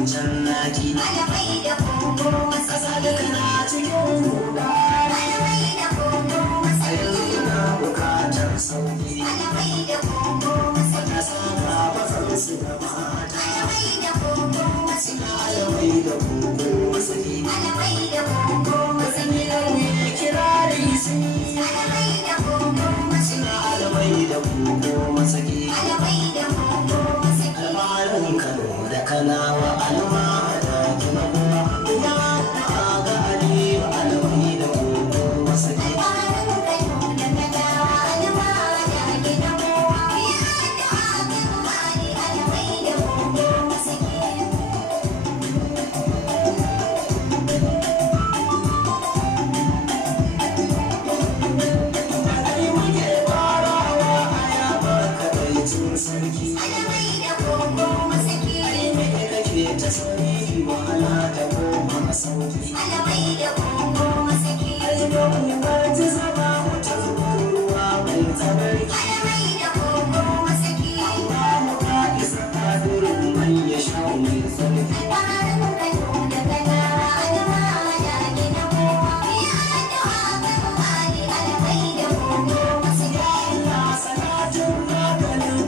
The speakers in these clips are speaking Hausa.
jannati alamai da kogo masaki kana cikin huda alamai da kogo masaki ina bukatar sauki alamai da kogo masaki ta saba bazan su da mata alamai da kogo masaki alamai da kogo masaki alamai da kogo masaki ne kirari sun alamai da kogo masaki alamai da kogo masaki alamai da kogo masaki almarin kano da kanawa alma da tunawa ya ga aliyu alamai da kogo masaki almarin kano da kanawa alma da tunawa ya ga aliyu alamai da kogo masaki sarki alamai da kogo masaki me kake ta sani wahala ta koma sauki alamai da kogo masaki don ba ta zama wata ruwa mai tabarki alamai da kogo masaki amma mu ka isa kadirin man ya sha mai sarki albarin kano da kana alama da gina kowa ya da alamai alamai da kogo masaki Allah salatun maganin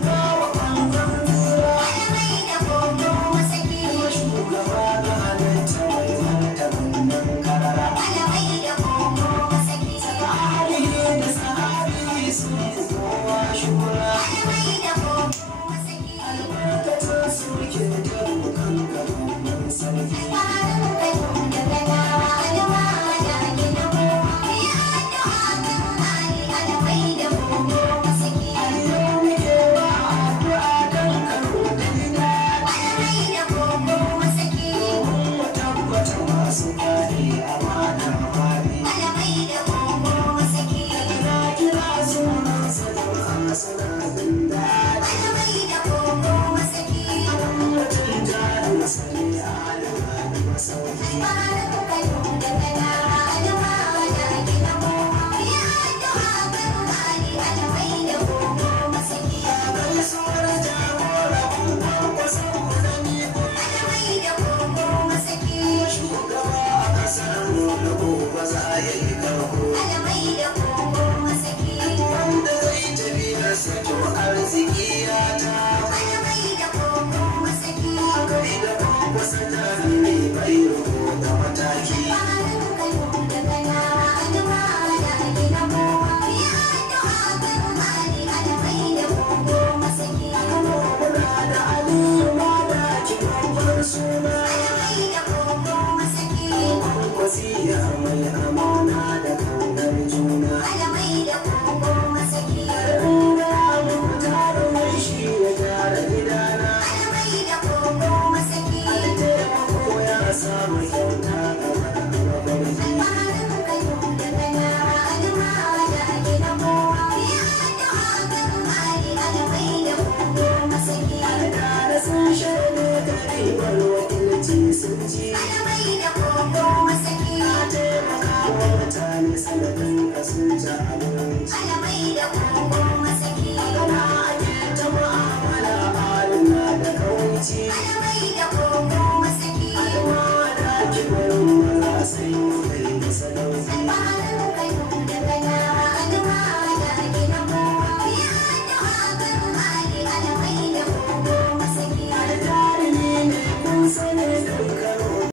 alamai da kogo masaki taimaka wa mutane sanadin kasunta abinci alamai da kogo